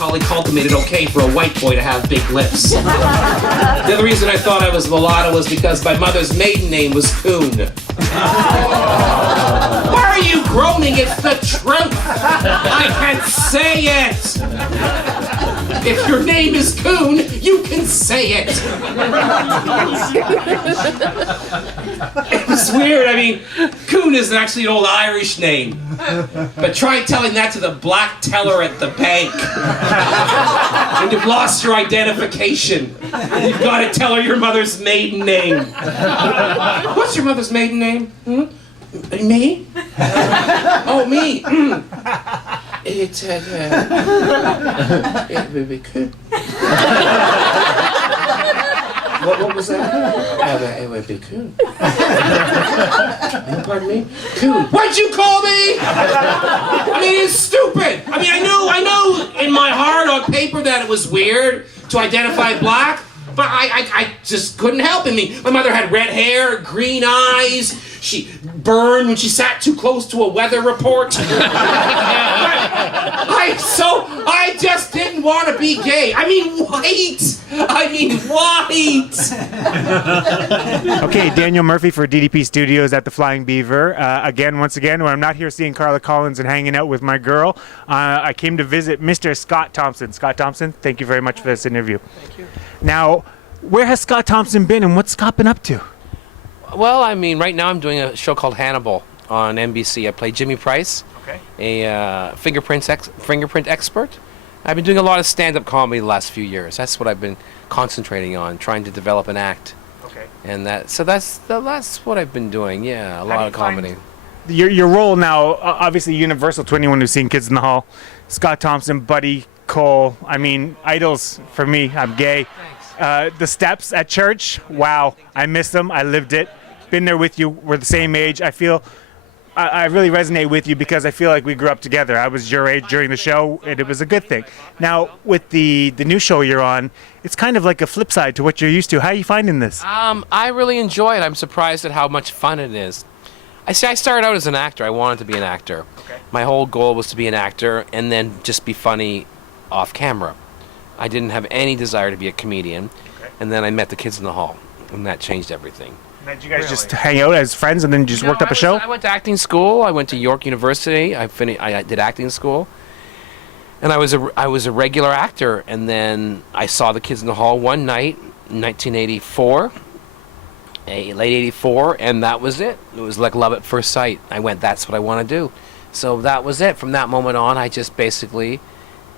Macaulay Culkin made it okay for a white boy to have big lips. The other reason I thought I was mulatto was because my mother's maiden name was Coon. Why are you groaning? It's the truth. I can say it. If your name is Coon, you can say it. It was weird. I mean, Coon is actually an old Irish name. But try telling that to the black teller at the bank. And you've lost your identification. You've got to tell her your mother's maiden name. What's your mother's maiden name? Hmm? Me? Oh, me. It would be Coon. What was that? It would be Coon. Pardon me? Coon. What'd you call me? I mean, it's stupid. I mean, I know in my heart on paper that it was weird to identify black, but I just couldn't help it. I mean, my mother had red hair, green eyes. She burned when she sat too close to a weather report. I just didn't want to be gay. I mean, white. Okay, Daniel Murphy for DDP Studios at the Flying Beaver. Once again, when I'm not here seeing Carla Collins and hanging out with my girl, I came to visit Mr. Scott Thompson. Scott Thompson, thank you very much for this interview. Thank you. Now, where has Scott Thompson been and what's Scott been up to? Well, I mean, right now I'm doing a show called Hannibal on NBC. I play Jimmy Price, a fingerprint expert. I've been doing a lot of stand-up comedy the last few years. That's what I've been concentrating on, trying to develop an act. Okay. And that's what I've been doing. Yeah, a lot of comedy. Your role now, obviously universal to anyone who's seen Kids in the Hall. Scott Thompson, Buddy, Cole. I mean, idols for me. I'm gay. Thanks. The steps at church. Wow, I miss them. I lived it. Been there with you. We're the same age. I feel I really resonate with you because I feel like we grew up together. I was your age during the show, and it was a good thing. Now, with the new show you're on, it's kind of like a flip side to what you're used to. How are you finding this? I really enjoy it. I'm surprised at how much fun it is. I started out as an actor. I wanted to be an actor. Okay. My whole goal was to be an actor and then just be funny off camera. I didn't have any desire to be a comedian. Okay. And then I met the Kids in the Hall, and that changed everything. Did you guys just hang out as friends and then just worked up a show? I went to acting school. I went to York University. I did acting school, and I was a regular actor. And then I saw the Kids in the Hall one night, in 1984, late '84, and that was it. It was like love at first sight. I went, that's what I want to do. So that was it. From that moment on, I just basically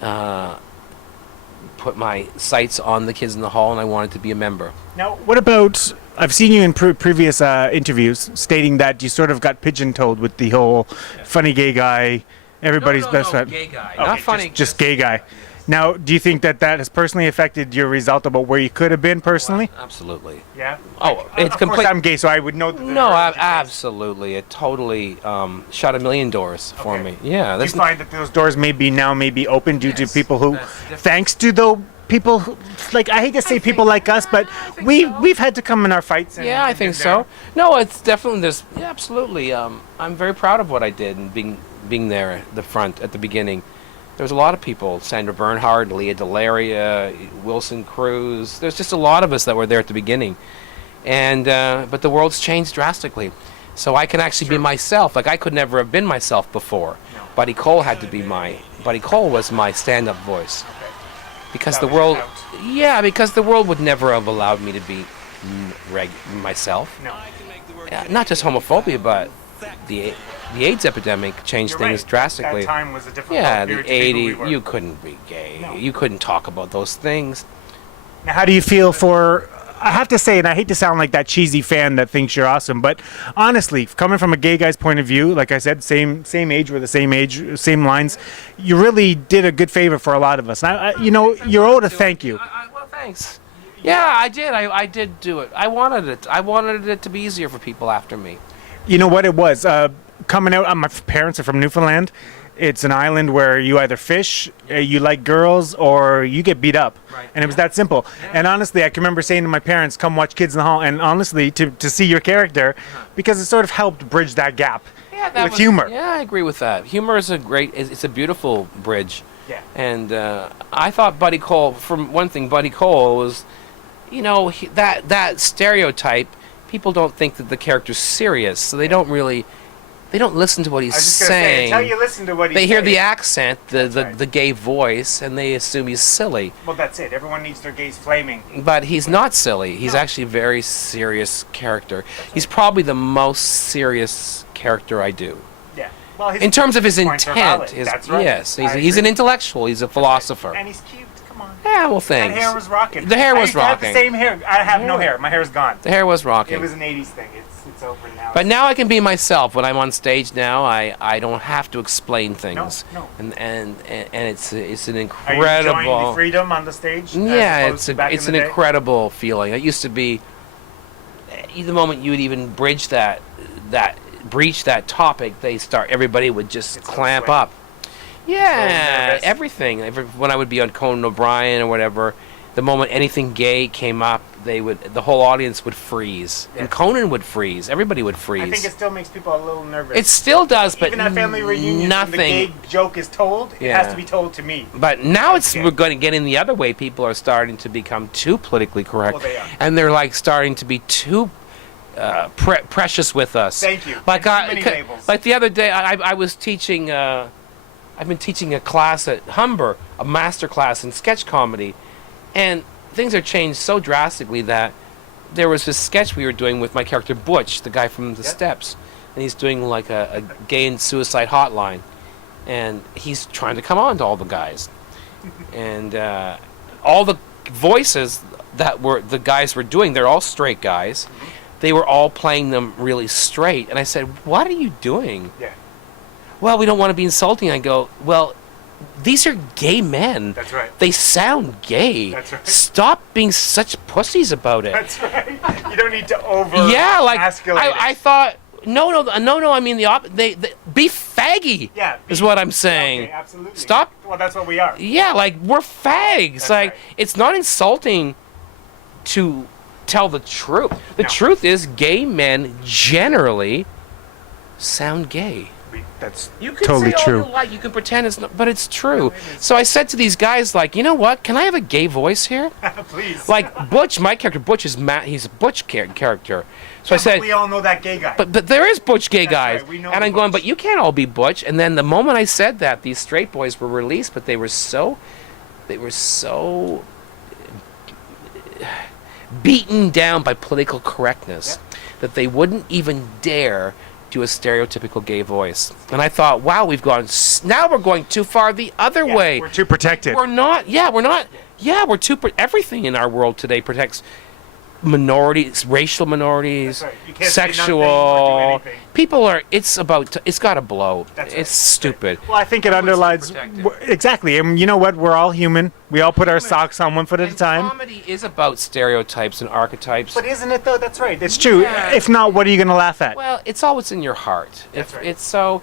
put my sights on the Kids in the Hall, and I wanted to be a member. Now, what about? I've seen you in previous interviews stating that you sort of got pigeon-toed with the whole funny gay guy, everybody's best friend. Gay guy, okay, not funny. Just gay guy. Now, do you think that has personally affected your result about where you could have been personally? Absolutely. Yeah. Oh, it's of complete. course I'm gay, so I would know. No, absolutely. It totally shut a million doors for me. Yeah. Do you find that those doors may be open due to people who, thanks to the people who, like, I hate to say people like us, but we've had to come in our fights. Yeah, I think so. No, it's definitely absolutely. I'm very proud of what I did and being there at the front at the beginning. There was a lot of people: Sandra Bernhard, Leah Delaria, Wilson Cruz. There's just a lot of us that were there at the beginning, and but the world's changed drastically. So I can actually be myself. Like, I could never have been myself before. No. Buddy Cole was my stand-up voice. Because the world, because the world would never have allowed me to be myself. No. Not just homophobia, but the AIDS epidemic changed things drastically. That time was a different the '80s. You couldn't be gay. No. You couldn't talk about those things. Now, how do you feel for? I have to say, and I hate to sound like that cheesy fan that thinks you're awesome, but honestly, coming from a gay guy's point of view, like I said, same age, we're the same age, same lines, you really did a good favor for a lot of us. And you're owed a thank you. Well, thanks. Yeah, I did. I did do it. I wanted it. I wanted it to be easier for people after me. You know what it was? Coming out, my parents are from Newfoundland. It's an island where you either fish, you like girls, or you get beat up. Right. And it was that simple. Yeah. And honestly, I can remember saying to my parents, come watch Kids in the Hall, and honestly, to see your character, because it sort of helped bridge that gap with humor. Yeah, I agree with that. Humor is it's a beautiful bridge. Yeah. And I thought Buddy Cole, from one thing, Buddy Cole was, that stereotype. People don't think that the character's serious, so they don't listen to what he's I was just gonna say, saying. until you listen to what he's They hear the saying. accent, the gay voice, and they assume he's silly. Well, that's it. Everyone needs their gays flaming. But he's not silly. He's No. actually a very serious character. He's probably the most serious character I do. Yeah. Well, his In terms of his points are valid. intent, That's right. yes, I he's an agree. intellectual. He's a philosopher. And he's cute. Come on. Yeah, well, That thanks. hair was rocking. The hair I was used to have rocking. the same hair. I have no Yeah. hair. My hair's gone. The hair was It rocking. was an 80s thing. It's over now. But now I can be myself. When I'm on stage now, I don't have to explain things. No. And it's an Are you enjoying the incredible. freedom on the stage? as Yeah, opposed it's to back it's in an the day? incredible feeling. It used to be the moment you would even breach that topic, everybody would just It's so clamp sweaty. up. Yeah, nervous. everything. When I would be on Conan O'Brien or whatever, the moment anything gay came up, the whole audience would freeze, and Yes. Conan would freeze. Everybody would freeze. I think it still makes people a little nervous. It still does, but Even at family reunions, nothing. when the gay joke is told, it has Yeah. to be told to me. But now Okay. we're going to get in the other way. People are starting to become too politically correct, Well, they are. and they're like starting to be too precious with us. Thank you. Like Too many labels. like the other day, I was teaching. I've been teaching a class at Humber, a master class in sketch comedy, and things are changed so drastically that there was this sketch we were doing with my character Butch, the guy from the Yep. Steps, and he's doing like a gay and suicide hotline, and he's trying to come on to all the guys, and all the voices that the guys were doing, they're all straight guys. They were all playing them really straight, and I said, "What are you doing?" Yeah, Well, we don't want to be insulting. I go, well, these are gay men. that's right. They sound gay. That's right. Stop being such pussies about it. That's right. You don't need to over Yeah, like escalate I thought. No. I mean they be faggy. Yeah, is what I'm saying. Okay, absolutely. Stop. Well, that's what we are. Yeah, like we're fags. That's like right. it's not insulting to tell the truth. The No. truth is, gay men generally sound gay. That's You can totally say all true. you like, you can pretend it's not, but it's true. No, it is. So I said to these guys, like, you know what? Can I have a gay voice here? Please. Like Butch, my character Butch is he's a Butch character. So I said, we all know that gay guy. but there is Butch gay That's guys, right, we know and the I'm going, Butch. but you can't all be Butch. And then the moment I said that, these straight boys were released, but they were so beaten down by political correctness that they wouldn't even dare do a stereotypical gay voice. And I thought, wow, now we're going too far the other Yeah, way. we're too protected. We're not. We're too. Everything in our world today protects minorities, racial minorities, That's right. You can't say nothing or do sexual. anything. People are. It's got to blow. That's right. It's stupid. Well, I think it Everyone's underlines protected. exactly. And you know what? We're all human. We all put our socks on one foot at a And time. comedy is about stereotypes and archetypes. But isn't it though? That's right. It's true. Yeah. If not, what are you going to laugh at? Well, it's all what's in your heart. That's right. It's so.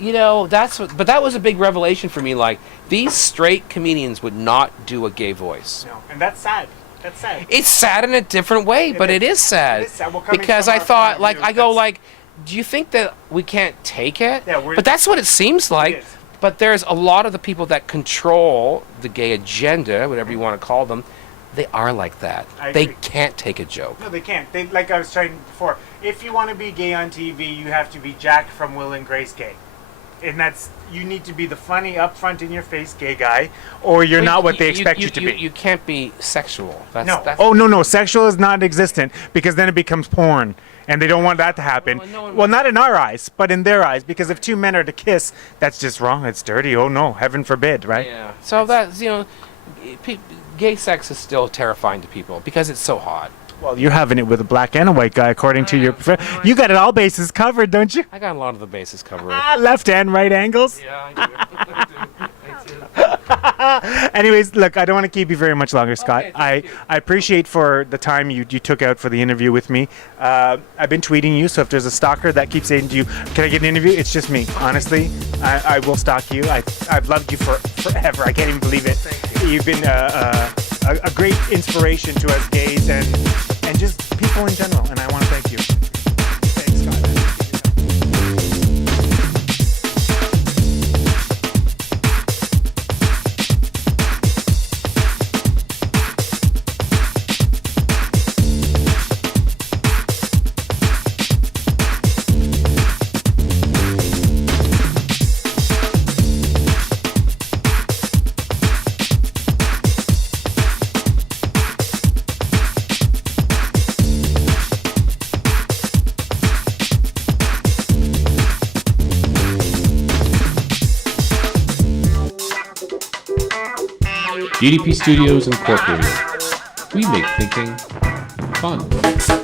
But that was a big revelation for me. Like, these straight comedians would not do a gay voice. No, and that's sad. That's sad. It's sad in a different way, but it is sad. It is sad. Well, coming Because from I our thought, point of like, view, I go, that's- like, do you think that we can't take it? Yeah, we're- but that's what it seems like. It is. But there's a lot of the people that control the gay agenda, whatever you want to call them, they are like that. I They agree. can't take a joke. No, they can't. They, like I was saying before, if you want to be gay on TV, you have to be Jack from Will and Grace gay. And you need to be the funny, upfront, in your face gay guy, or you're not what they expect you to be. You can't be sexual. That's, No. That's, Oh, no. Sexual is not existent because then it becomes porn. And they don't want that to happen. Well, no one Well, not in our eyes, but in their eyes. Because if two men are to kiss, that's just wrong. It's dirty. Oh, no. Heaven forbid, right? Yeah. So that's, gay sex is still terrifying to people because it's so hot. Well, you're having it with a black and a white guy, according to your... You got it all bases covered, don't you? I got a lot of the bases covered. Left and right angles. Yeah, I do. Anyways, look, I don't want to keep you very much longer, Scott. Okay, thank you. I appreciate for the time you took out for the interview with me. I've been tweeting you, so if there's a stalker that keeps saying to you, can I get an interview? It's just me. Honestly, I will stalk you. I've loved you forever. I can't even believe it. Thank you. You've been a great inspiration to us gays and just people in general, and I want to thank you. Thanks, Scott. DDP Studios Incorporated. We make thinking fun.